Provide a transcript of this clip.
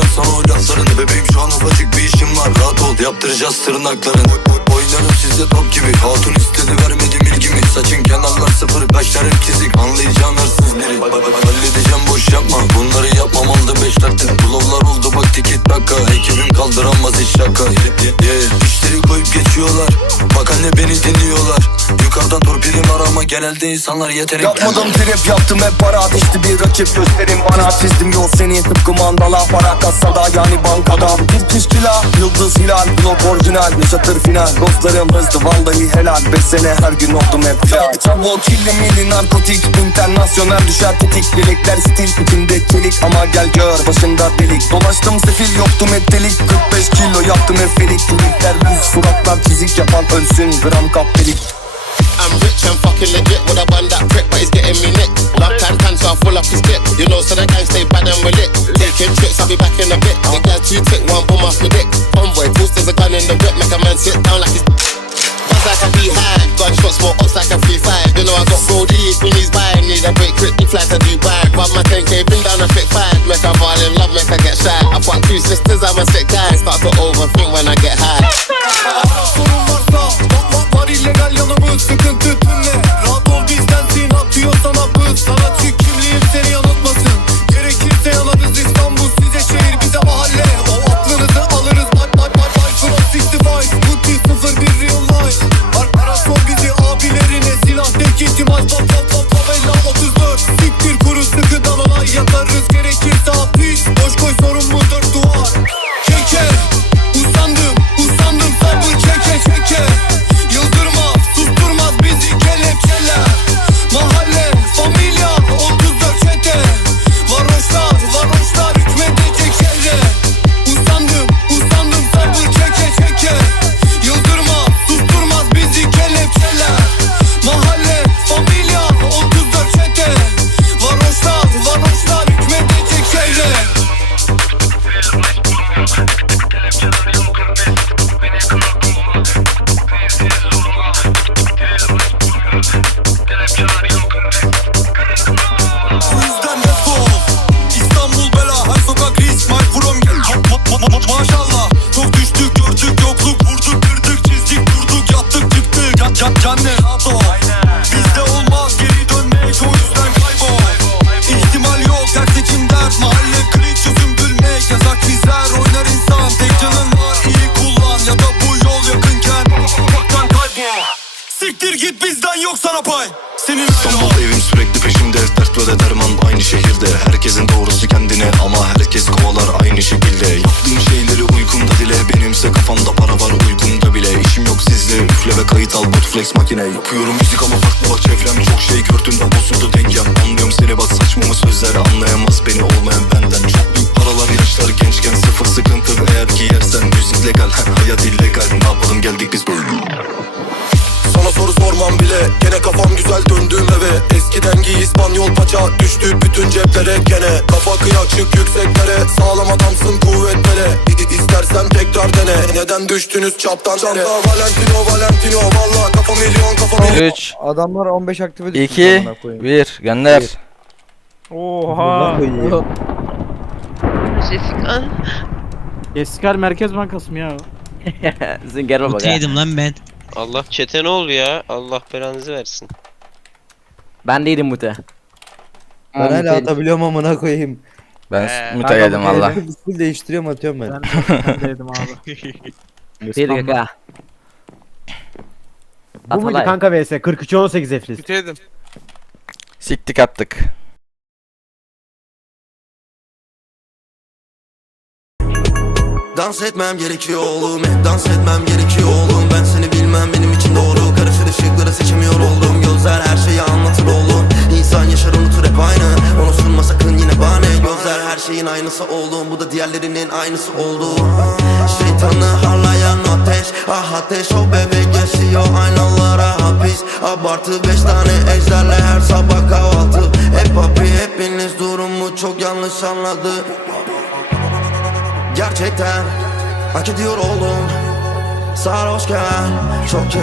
Yapacağız sana ocaklarını Bebeğim şu an ufacık bir işim var. Rahat ol yaptıracağız tırnaklarını. O Oynarım sizde top gibi. Hatun istedi vermedim ilgimi. Saçın kenarlar sıfır kaşlar hep kesik Anlayacağın hırsız biri Halledeceğim boş yapma. Bunları yapmam oldu beş taktik Bulavlar oldu bak tiki taka Ekibim kaldıramaz hiç şaka. Yeah, yeah. İşleri koyup geçiyorlar. Bak anne beni dinliyorlar. Yukarıdan torpilim var ama genelde insanlar yetenek Yapmadım trip yaptım hep para. Ateşli bir rakip gösterin bana. Çizdim yol seni tıpkı mandala Para kasada yani bankada. Bir pişkila yıldız hilal. Blok orijinal yaşatır final. Dostlarım hızlı vallahi helal. Beş sene her gün oldum hep ya Çabuk kirli milli narkotik. İnternasyonel düşer tetik. Bilekler stil içinde çelik. Ama gel gör başında delik. Dolaştım sefil yoktum hep delik. 45 kilo yaptım hep felik. Kulüpler düz suratlar çizik yapan ölsün gram kap delik I'm rich and fucking legit with a bun that prick, but he's getting me nicked. Love can cancer, I full up his clip. You know, so the gang stay bad and we lit. Taking trips, I'll be back in a bit. The guys two tick, one boom off the dick. Convoy, boost there's a gun in the whip, make a man sit down like he's. Buzz like a beehive, gunshots more ops like a free five. You know I got Brody, he's buying, need a break, quick, fly to Dubai. Rub my 10k, bring down a thick five, make her fall in love, make her get shy. I fuck two sisters, I'm a sick guy. Start to overthink when I get Rahat ol Bizde olmaz geri dönmek O yüzden kaybol İhtimal yok her seçim dert Mahalle klik çözüm gülmek Yasak bizler oynar insan Tek canın var iyi kullan Ya da bu yol yakınken Baktan kaybol Siktir git bizden yok sana pay Senin İstanbul evim sürekli peşimde Dert de derman kayıt al Botflex makine Yapıyorum müzik ama farklı bak çevrem Çok şey gördüm de bozuldu dengem Anlıyorum seni bak saçma mı sözler Anlayamaz. Beni olmayan benden eve Eskiden giy İspanyol paça Düştü bütün ceplere gene Kafa kıyak çık yükseklere Sağlam adamsın kuvvetlere İ- İstersen tekrar dene Neden düştünüz çaptan Çanta Valentino Valentino Valla kafa milyon kafa milyon 3 Adamlar 15 aktive düşmüş 2 amına koyayım. 1 gönder. Amına koyayım. Jessica. Eskar Merkez Bankası mı ya? Sizin gelme bak ha. Mutluydum lan ben. Allah çete ne oldu ya? Allah belanızı versin. Ben değilim mute. Ben hala atabiliyorum amına koyayım. Ben Ee, mute yedim valla. Full değiştiriyorum atıyorum ben. Ben dedim abi. Değil kaka. Bu muydu Atalay. kanka vs 43 18 Eflis. Bitirdim. Siktik attık. Dans etmem gerekiyor oğlum hep dans etmem gerekiyor oğlum Ben seni bilmem benim için doğru Karışır ışıkları aynısı oldu. Şeytanı harlayan ateş Ah ateş. O bebek yaşıyor aynalara hapis. Abartı beş tane ejderle her sabah kahvaltı. Hep papi hepiniz durumu çok yanlış anladı. Gerçekten hak ediyor oldum. Sarhoşken çok kez